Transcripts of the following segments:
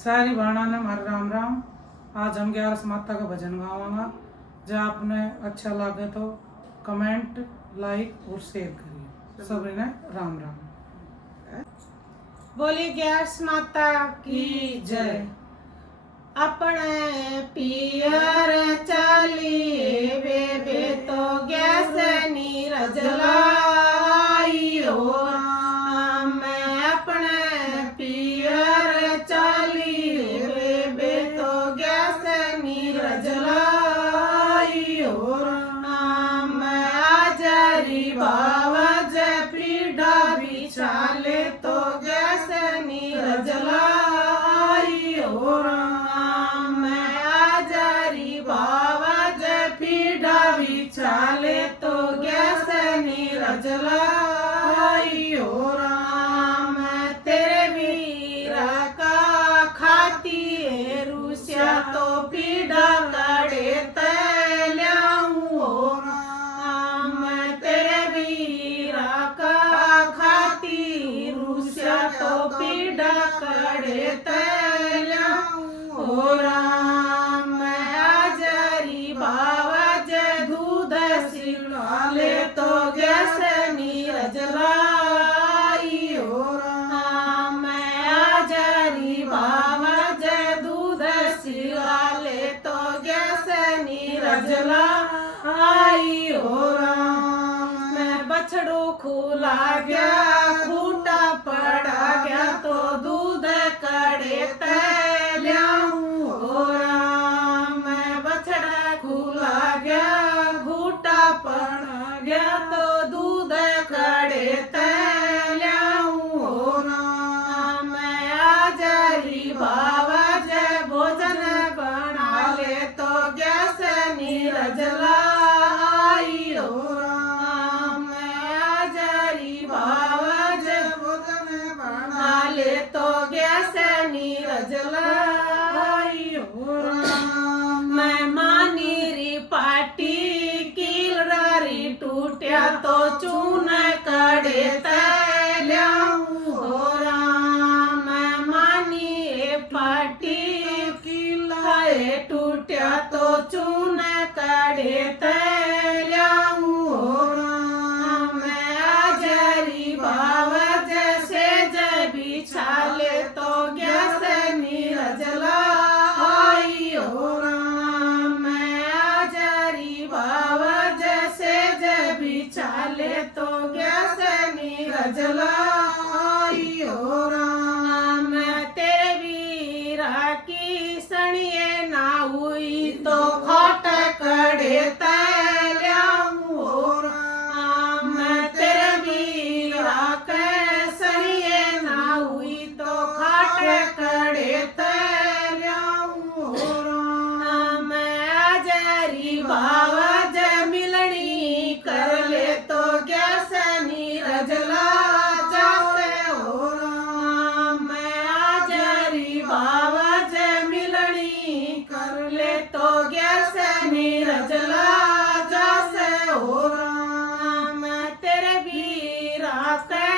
सारी भाणा ने हमारे राम राम। आज हम 11 माता का भजन गावांगा। जो आपने अच्छा लगे तो कमेंट, लाइक और शेयर करिए। सभी ने राम राम। बोली 11 माता की जय। अपने पियर चली बेबे तो गैस नीरज लाई हो। मैं अपने पियर चली बेबे तो गैस नीरज लाई हो। मैं आजरी बावज पीढ़ा बिछाले तो गैस नीरज लाई हो। बिछाले तो गैस नीरज लाई हो। राम तेरे वीरा का खाती रूसिया तो पीड़ा कड़े तल्याऊं हो। राम तेरे वीरा का खाती रूसिया तो पीड़ा कड़े तल्याऊं हो। राम आजरी बावज दूध सिलाले तो गैस नीरज लाई हो। राम आजरी बावज दूध सिलाले तो गैस नीरज लाई हो। राम मैं बछड़ो खुला गया खूटा पड़ा गया तो दूध कड़े तल्याऊं हो। राम मैं बछड़ा खुला गया घूटा पड़ा गया तो दूध कड़े तल्याऊं हो। राम मैं आजरी बावज भोजन बना ले तो गैस नीरज लाई हो। राम मैं आजरी बावज भोजन बना ले तो गैस नीरज लाई हो। राम मैं मानीरी पाटी कीलरारी टूटिया तो चून कड़े तल्याऊं हो। राम मैं मानी पाटी कीलाए टूटिया तो चून कड़े तल्याऊं हो। राम मैं आजरी बावज से जय बिछाले तो गैस नीरज लाई हो। राम मैं आजरी बावज से जय बिछाले तो गैस नीरज लाई हो। राम तेरे वीरा की सणिए ना हुई तो खाट कड़े तल्याऊं हो। राम तेरे वीरा के सणिए ना हुई तो खाट कड़े तल्याऊं हो। राम आजरी बावज मिलनी कर ले तो गैस नीरज जासे हो। राम आजरी बावज मिलनी कर ले तो गैस नीरज जासे हो। राम तेरे वीरा के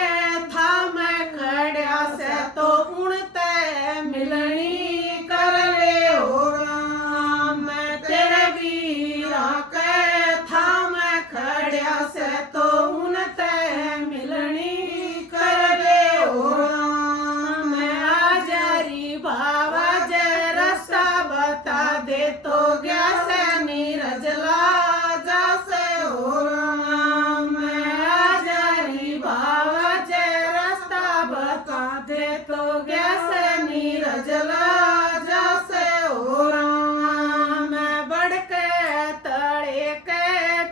था मैं खड़ा से तो उड़ते मिलनी कर ले हो। राम तेरे वीरा के था मैं खड़ा से तो उनते मिलनी कर ले हो। राम आजरी बावज रास्ता बता दे तो गैस नीरज जासे हो। राम आजरी बावज रास्ता बता दे तो गैस नीरज जासे हो। राम बढ़ के तड़े के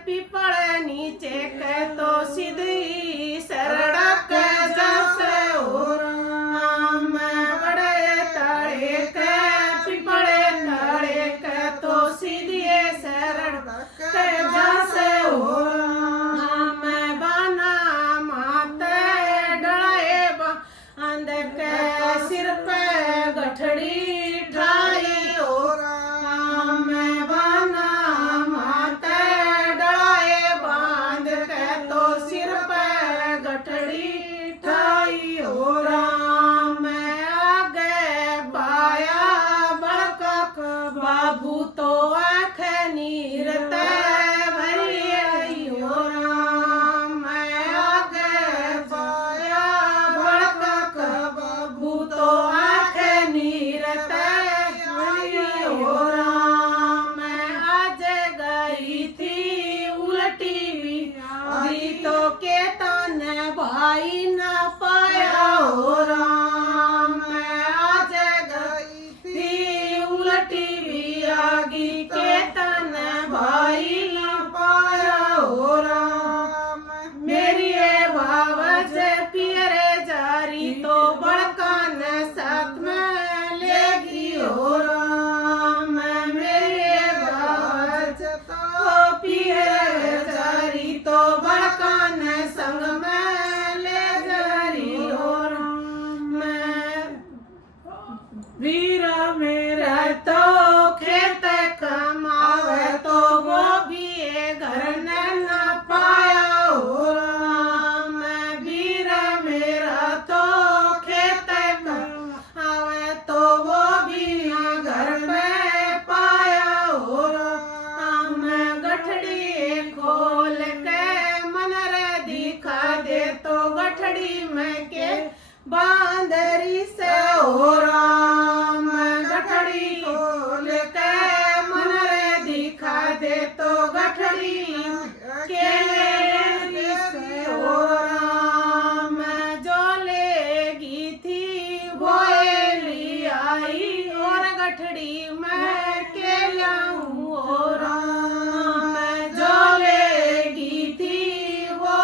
पीपल नीचे के तो सीधी सड़क जासे हो। राम बड़े तड़े के पीपल तड़े के तो सीधी भूतो आँख नीर ते भरियो राम आगे पाया बड़का कब भूतो आँख नीर ते भरियो राम आज गई थी उलटी भी तो के तन भाई न पाया हो राम आज गई थी उलटी भी आगी के तन भाई न पाया हो राम मेरी भावज पियरे जारी तो बड़का न साथ में लेगी हो राम मेरे भावज तो पियरे जारी तो बड़का न संग में ले जारी हो राम वीरा मेरा तो खेत कमावे तो वो भी घर न पाया हो राम वीरा मेरा तो खेत कमावे तो वो भी घर में पाया हो राम गठड़ी खोल के मन रे दिखा दे तो गठड़ी में के बांदरी से हो राम गठड़ी खोल के मन रे दिखा दे तो गठड़ी के से हो राम जो लेगी थी वो ली आई और गठड़ी में के लाऊं हो राम जो लेगी थी वो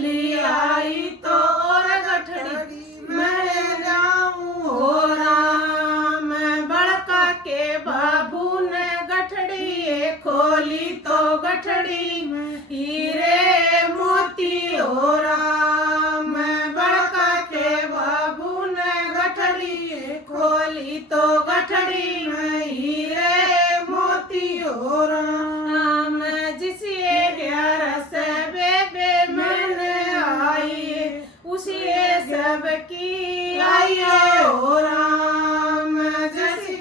ली आई तो और गठड़ी मैं जाऊं हो राम बड़का के बाबू ने गठड़ी खोली तो गठड़ी में हीरे मोती हो राम बड़का के बाबू ने गठड़ी खोली तो गठड़ी में हीरे मोती हो राम जिसे 11 से बेबे मैंने आई उसी सबकी आइए हो राम जैसी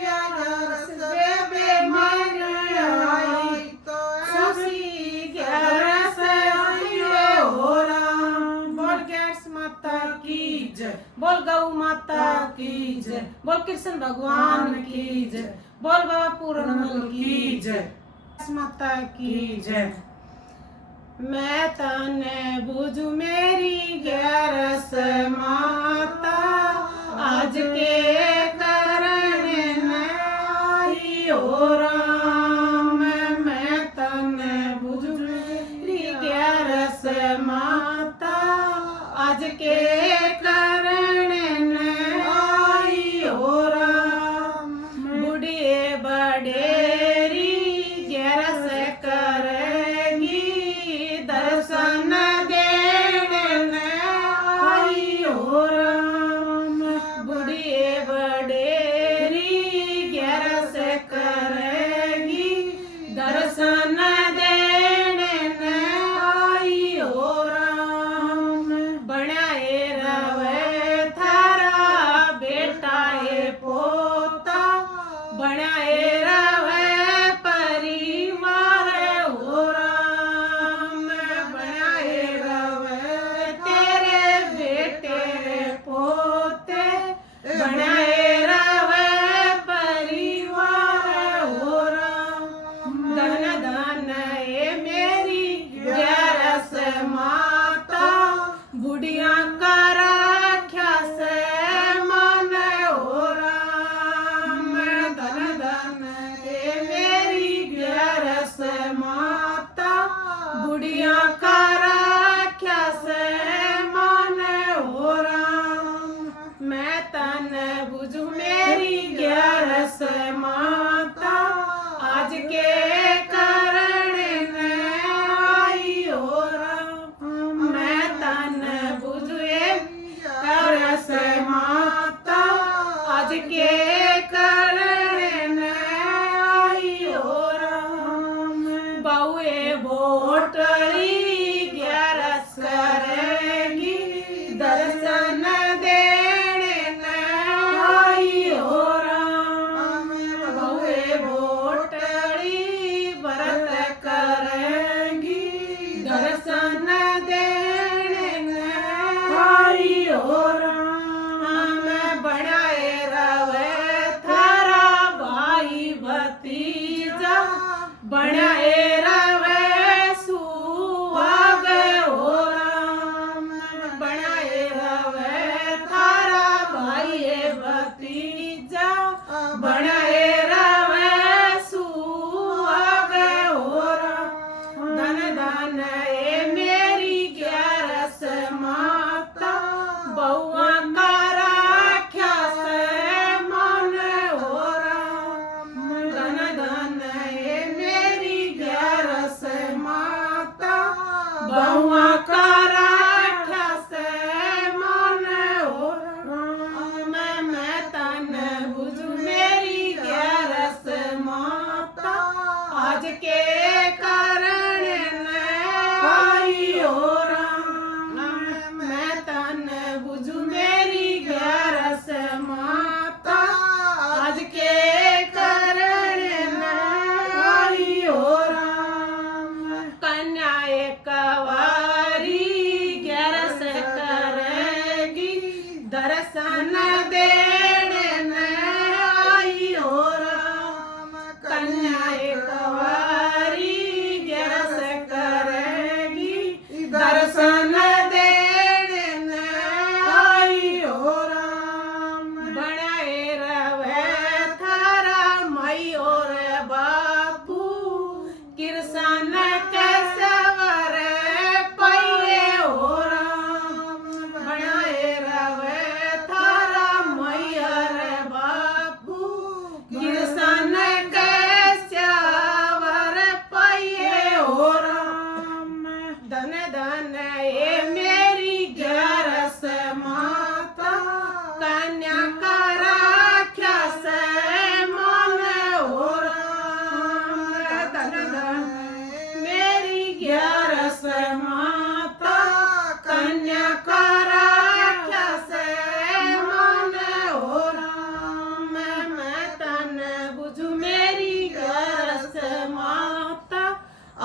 बेबे मैंने आई तो उसी 11 से आइए हो राम बोल गैस माता की जय बोल गौ माता की जय बोल कृष्ण भगवान की जय बोल बाबा पूर्णमल की जय माता की जय मैं तने बुझू मेरी 11 माता आज के कारण में आई हो राम मैं तने बुझू मेरी 11 माता आज के कारण में आई हो राम बुढ़िए बड़ेरी 11 से करेगी दर्शन देने आई हो राम बुढ़िए बड़ेरी 11 से करेगी दर्शन देने आई हो राम बनाए रवे थारा बेटा ये पोता बनाए रवे परिवार हो राम बनाए रवे तेरे बेटे पोते बनाए रवे परिवार हो राम धन धन ये मेरी 11 माता बुढ़िया का राख्या से मन हो राम धन धन ये मेरी 11 माता बुढ़िया का राख्या से मन हो राम मैं तन बुझू मेरी 11 माता आज के कारण में आई हो राम मैं तन बुझू 11 माता आज के कारण में आई हो राम बहुए बोटली 11 करेगी दर्शन देने आई हो राम बहुए बोट बनाए रवे सुहाग हो राम बनाए रवे थारा भाई भतीजा बनाए रवे सुहाग हो राम धन धन ए मेरी ग्यारस माता बउआ का राख्या से मन हो राम धन धन ए मेरी ग्यारस माता बउआ का राख्या से मन हो राम मैं तन बुझ मेरी ग्यारस माता आज के कारण आई हो राम मैं तन बुझ मेरी ग्यारस माता आज के कारण आई हो राम कन्या एक वारी ग्यारस करेगी दर्शन देने आई हो राम कन्या एक वारी ग्यारस करेगी दर्शन देने आई हो राम बनाए रवे थारा मई और बापू किरसन के सवर पहिए हो राम बनाए रवे थारा मई और बापू किरसन के सवर पहिए हो राम धन धन ए मेरी ग्यारस माता कन्या का राख्या से मन हो राम धन धन मेरी ग्यारस माता कन्या का राख्या से मन हो राम मैं तन बुझ मेरी ग्यारस माता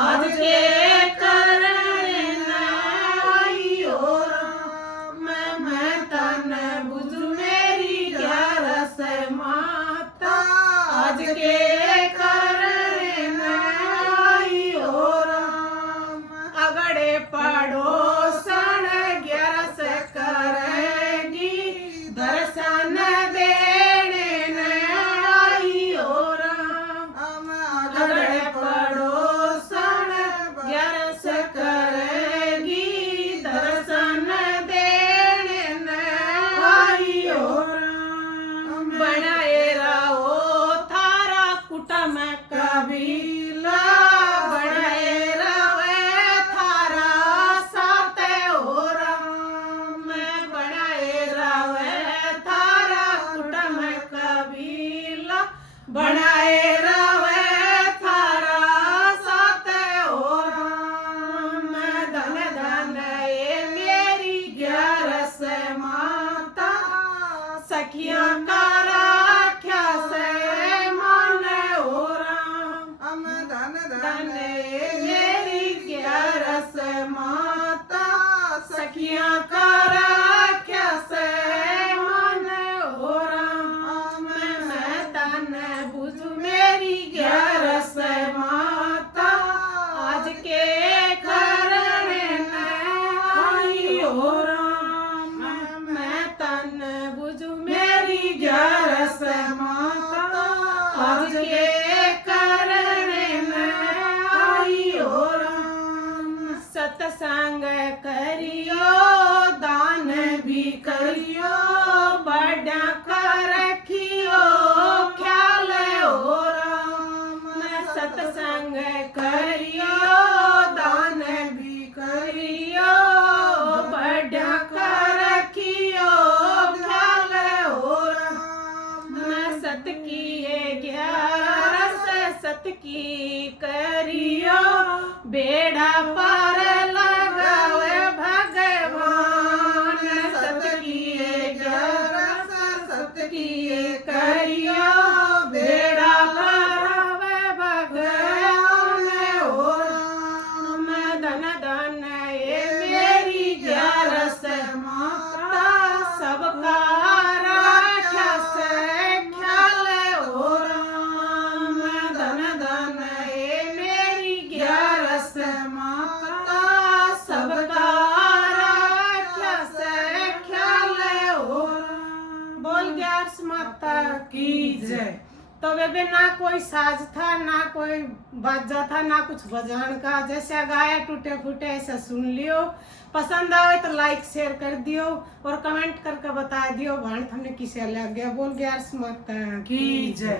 आज के कारण आई हो राम मैं तन बुझ मेरी ग्यारस माता आज के कारण आई हो राम अगड़े पड़ोसन ग्यारस करेगी दर्शन देने आई हो राम अगड़े पड़ोसन ग्यारस करेगी दर्शन देने आई हो राम बनाए रहो थारा कुटुंब कबीला बनाए रहे थारा साथ हो राम बनाए रहे थारा कुटुंब कबीला बनाए रहे थारा साथ हो राम धन धन ए मेरी ग्यारस माता सखियां का राख्या से मन हो राम धन धन ए मेरी ग्यारस माता सखियां का राख्या से मन हो राम मैं तन बुझ मेरी ग्यारस माता आज के कारण आई हो राम मैं तन बुझ मेरी ग्यारस माता आज के कारण आई हो राम सत्संग करियो दान भी करियो बड़ा कर रखियो ख्याल हो राम सत्संग करियो दान भी करियो बड़ा कर रखियो ख्याल हो राम सत किए ग्यारस सत की करियो बेड़ा पार लगावे भगवान सत किए ग्यारस सत किए करियो बेड़ा पार भगवान हो राम धन धन ए मेरी ग्यारस माता सबका राक्षस ख्याल हो राम धन धन ए तो वे ना कोई साज था, ना कोई बाजा था, ना कुछ बजान का। जैसे गाया टूटे फूटे ऐसा सुन लियो। पसंद आवे तो लाइक शेयर कर दियो और कमेंट करके बता दियो भाण हमने किसे लग गया। बोल गया माता की जय।